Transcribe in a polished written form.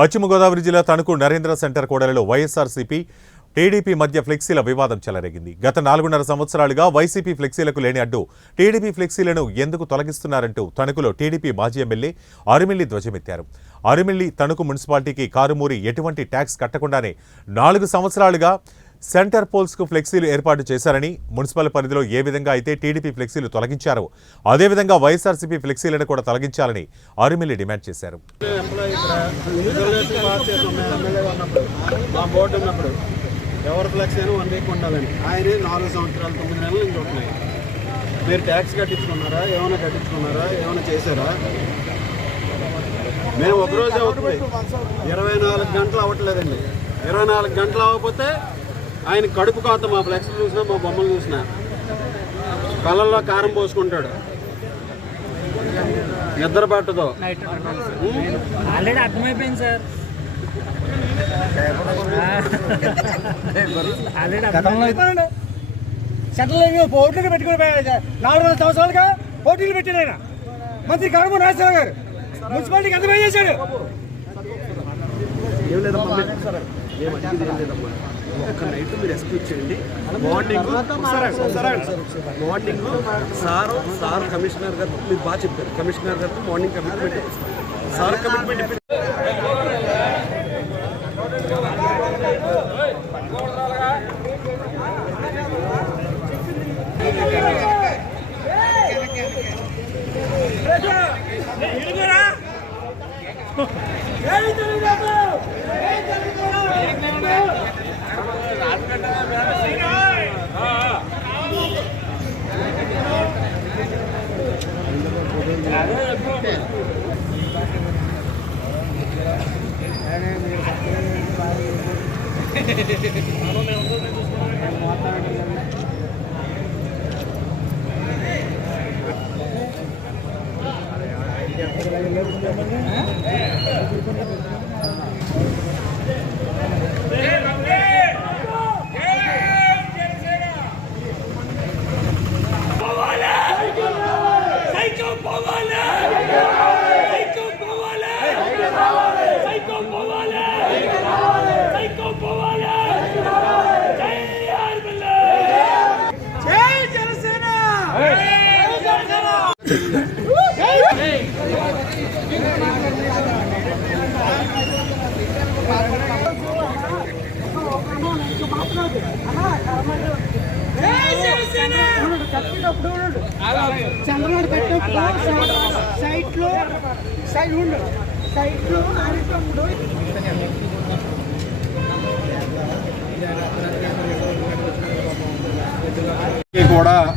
పశ్చిమ గోదావరి జిల్లా తణుకు నరేంద్ర సెంటర్ కూడలిలో వైఎస్ఆర్సీపీ టీడీపీ మధ్య ఫ్లెక్సీల వివాదం చెలరేగింది. గత 4.5 సంవత్సరాలుగా వైసీపీ ఫ్లెక్సీలకు లేని అడ్డు టీడీపీ ఫ్లెక్సీలను ఎందుకు తొలగిస్తున్నారంటూ తణుకులో టీడీపీ మాజీ ఎమ్మెల్యే అరిమిల్లి ధ్వజమెత్తారు. అరిమిల్లి తణుకు మున్సిపాలిటీకి కారుమూరి ఎటువంటి ట్యాక్స్ కట్టకుండానే 4 సంవత్సరాలుగా సెంటర్ పోల్స్కు ఫ్లెక్సీలు ఏర్పాటు చేశారని, మున్సిపల్ పరిధిలో ఏ విధంగా అయితే టీడీపీ ఫ్లెక్సీలు తొలగించారో అదేవిధంగా వైఎస్ఆర్సీపీ ఫ్లెక్సీలను కూడా తొలగించాలని అరిమిల్లి డిమాండ్ చేశారు. ఎవరి ఫ్లెక్స్ అయినా 1 వీక్ ఉండాలని ఆయనే 4 సంవత్సరాలు 9 నెలలు నుంచి ఉంటున్నాయి. మీరు ట్యాక్స్ కట్టించుకున్నారా, ఏమైనా చేశారా? మేము ఒకరోజు అవుతుంది, 24 గంటలు అవ్వట్లేదండి. 24 గంటలు అవ్వకపోతే ఆయన కడుపు కోత. మా ఫ్లెక్స్ చూసినా, మా బొమ్మలు చూసినా కళ్ళల్లో కారం పోసుకుంటాడు, నిద్ర పట్టదో. ఆల్రెడీ అర్థమైపోయింది సార్. సెంట్రల్ పోటీలు పెట్టుకుని 4 సంవత్సరాలుగా పోటీలు పెట్టిన ఆయన మంత్రి కారుమూరి నాగేశ్వరరావు గారు మున్సిపాలిటీకి ఎంత పే చేశాడు? ఒక్క నైట్ మీరు ఎక్స్క్యూజ్ చేయండి. మార్నింగ్ సార్ కమిషనర్ గారు మీరు బాగా చెప్పారు. కమిషనర్ గారితో morning commitment sir commitment Chandrababu పెట్టినప్పుడు సైట్లో కూడా